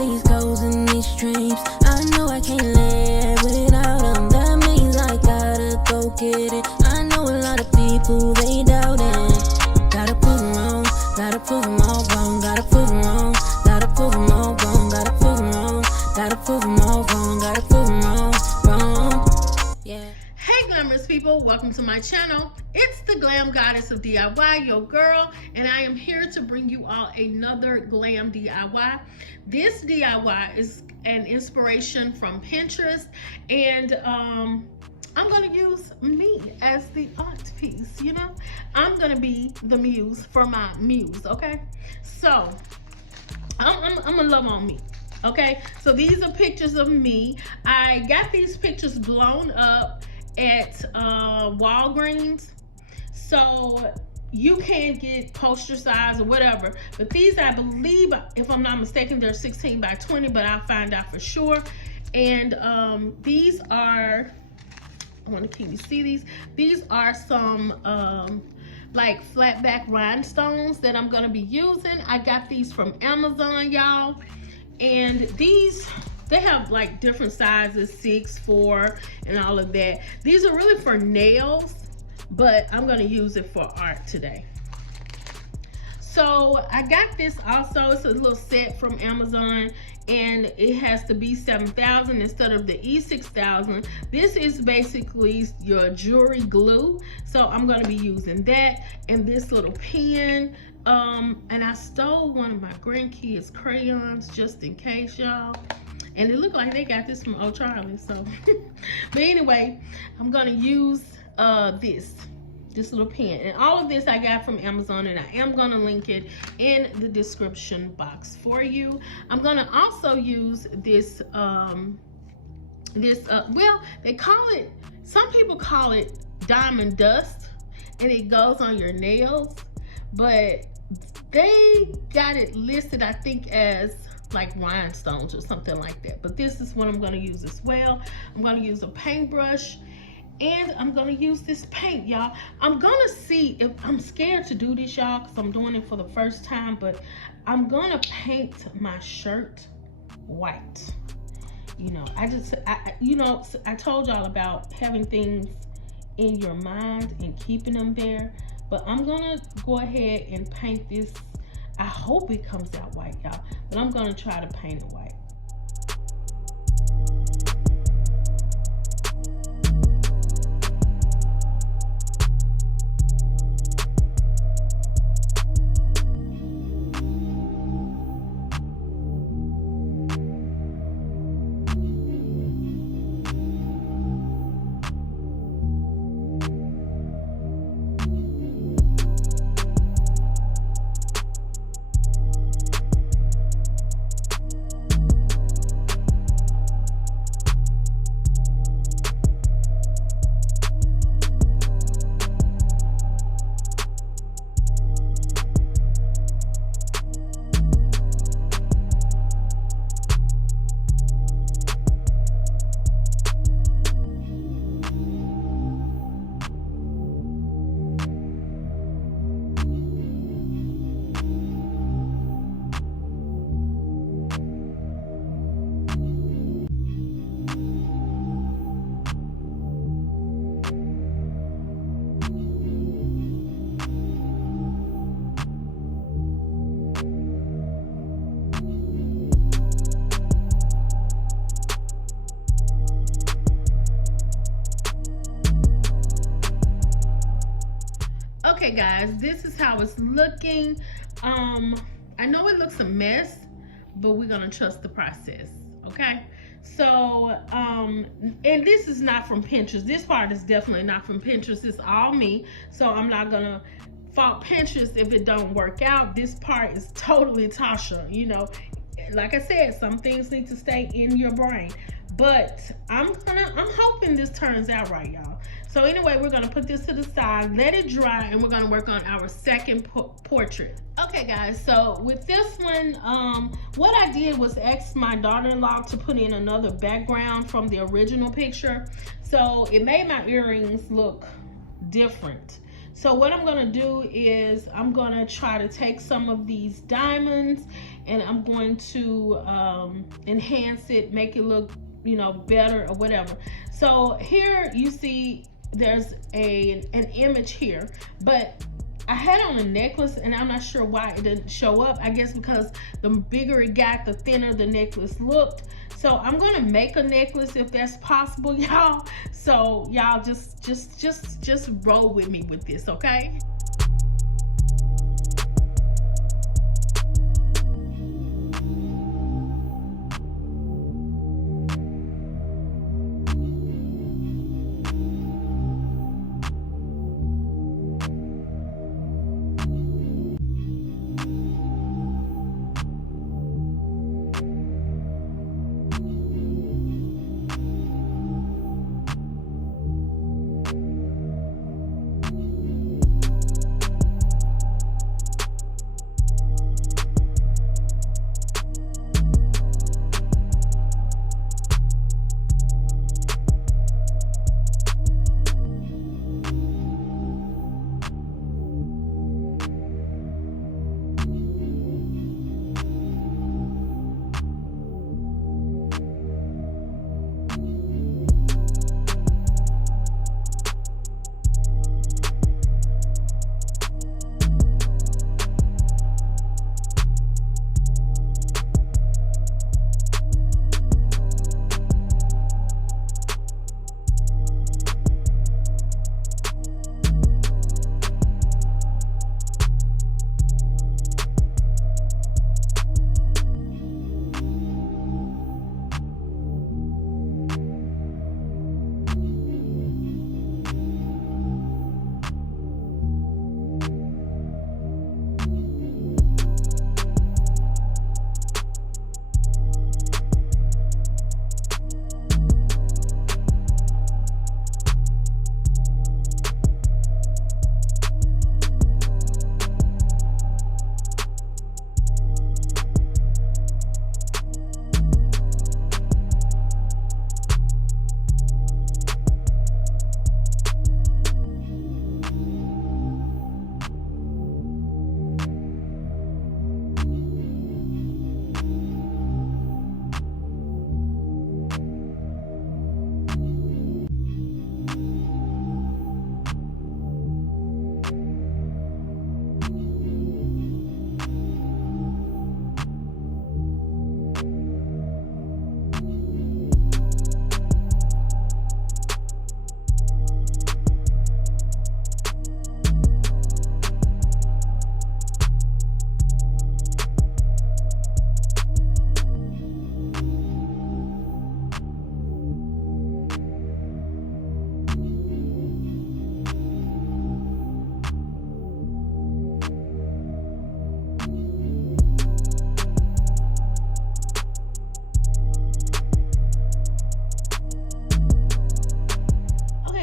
these goals and these dreams. I know I can't live without them. That means I gotta go get it. I know a lot of people, they doubt it. Gotta prove them wrong, gotta prove them all wrong. Gotta prove them wrong, gotta prove them all wrong. Gotta prove them wrong, gotta prove them all wrong. Gotta prove them wrong, wrong. Yeah. Hey glamorous people, welcome to my channel. It's the Glam Goddess of DIY, your girl, and I am here to bring you all another glam DIY. This DIY is an inspiration from Pinterest, and I'm gonna use me as the art piece, you know? I'm gonna be the muse for my muse, okay? So, I'm gonna love on me. Okay, so these are pictures of me. I got these pictures blown up at Walgreens, so you can get poster size or whatever, but these, I believe, if I'm not mistaken, they're 16 by 20, but I'll find out for sure. And these are, I want to keep you see these are some like flat back rhinestones that I'm gonna be using. I got these from Amazon, y'all. And these, they have like different sizes, 6, 4, and all of that. These are really for nails, but I'm gonna use it for art today. So I got this also, it's a little set from Amazon, and it has the B7000 instead of the E6000. This is basically your jewelry glue. So I'm gonna be using that, and this little pen. And I stole one of my grandkids' crayons just in case, y'all. And it looked like they got this from Old Charlie, so. But anyway, I'm gonna use this little pen. And all of this I got from Amazon, and I am gonna link it in the description box for you. I'm gonna also use this, well, they call it, some people call it diamond dust, and it goes on your nails. But they got it listed, I think, as like rhinestones or something like that. But this is what I'm going to use as well. I'm going to use a paintbrush, and I'm going to use this paint, y'all. I'm going to see if I'm scared to do this, y'all, because I'm doing it for the first time. But I'm going to paint my shirt white. You know, I told y'all about having things in your mind and keeping them there. But I'm gonna go ahead and paint this. I hope it comes out white, y'all, but I'm gonna try to paint it white. Okay guys, this is how it's looking. I know it looks a mess, but we're gonna trust the process, okay? So, and this is not from Pinterest. This part is definitely not from Pinterest. It's all me, so I'm not gonna fault Pinterest if it don't work out. This part is totally Tasha, you know. Like I said, some things need to stay in your brain, but I'm hoping this turns out right, y'all. So anyway, we're gonna put this to the side, let it dry, and we're gonna work on our second portrait. Okay guys, so with this one, what I did was ask my daughter-in-law to put in another background from the original picture. So it made my earrings look different. So what I'm gonna do is I'm gonna try to take some of these diamonds and I'm going to enhance it, make it look, you know, better or whatever. So here you see there's an image here, but I had on a necklace and I'm not sure why it didn't show up. I guess because the bigger it got, the thinner the necklace looked. So I'm gonna make a necklace if that's possible, y'all. So y'all just roll with me with this, okay?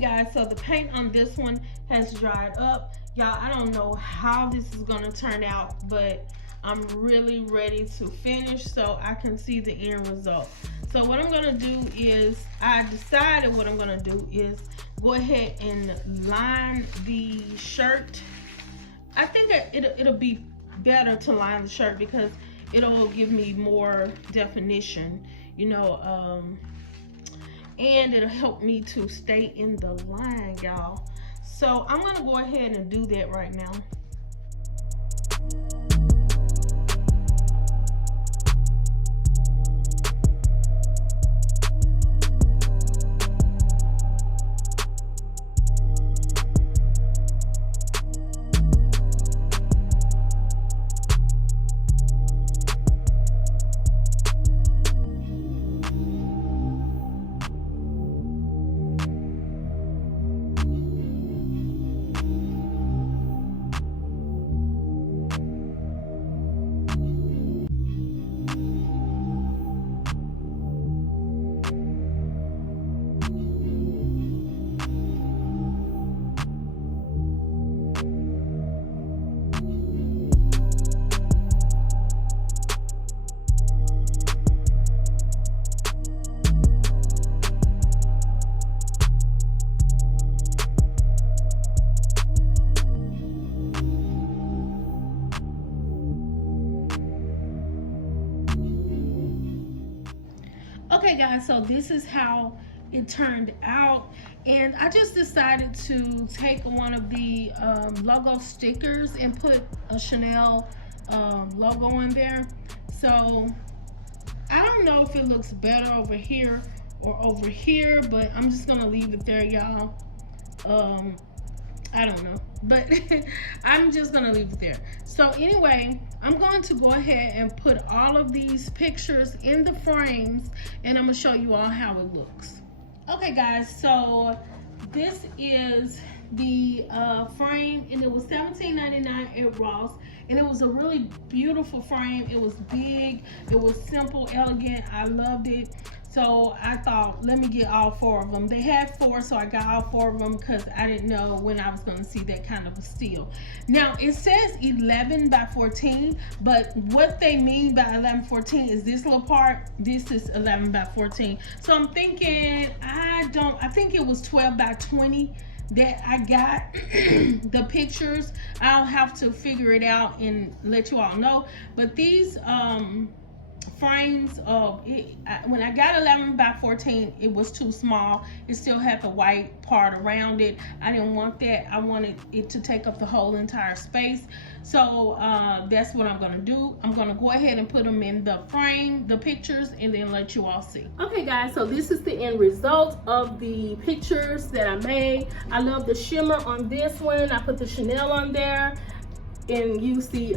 Guys, so the paint on this one has dried up, y'all. I don't know how this is gonna turn out, but I'm really ready to finish so I can see the end result. So what I'm gonna do is, I decided what I'm gonna do is go ahead and line the shirt. I think that it'll be better to line the shirt because it'll give me more definition, you know, and it'll help me to stay in the line, y'all. So I'm gonna go ahead and do that right now. Okay guys, so this is how it turned out, and I just decided to take one of the logo stickers and put a Chanel logo in there. So I don't know if it looks better over here or over here, but I'm just gonna leave it there, y'all. I don't know, but I'm just gonna leave it there. So anyway, I'm going to go ahead and put all of these pictures in the frames, and I'm gonna show you all how it looks. Okay guys, so this is the frame, and it was $17.99 at Ross, and it was a really beautiful frame. It was big, it was simple, elegant. I loved it. So I thought, let me get all 4 of them. They had 4, so I got all 4 of them because I didn't know when I was going to see that kind of a steal. Now, it says 11 by 14, but what they mean by 11-14 is this little part. This is 11 by 14. So I'm thinking, I think it was 12 by 20 that I got the pictures. I'll have to figure it out and let you all know. But these frames of it, when I got 11 by 14, it was too small. It still had the white part around it. I didn't want that. I wanted it to take up the whole entire space. So that's what I'm gonna do. I'm gonna go ahead and put them in the frame, the pictures, and then let you all see. Okay guys, so this is the end result of the pictures that I made. I love the shimmer on this one. I put the Chanel on there and used the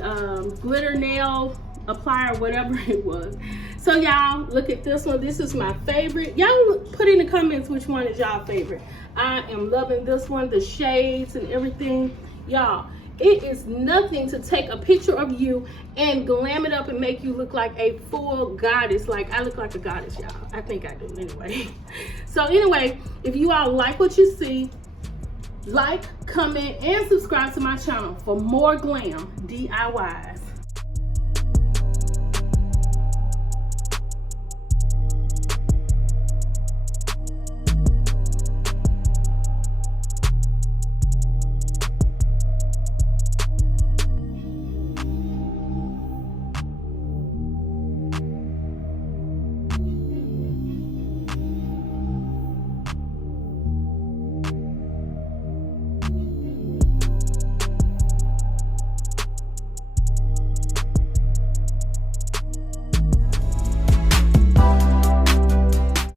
glitter nail applier, whatever it was. So y'all, look at this one. This is my favorite. Y'all put in the comments which one is y'all favorite. I am loving this one, the shades and everything. Y'all, it is nothing to take a picture of you and glam it up and make you look like a full goddess. Like, I look like a goddess, y'all. I think I do anyway. So anyway, if you all like what you see, like, comment, and subscribe to my channel for more glam DIYs.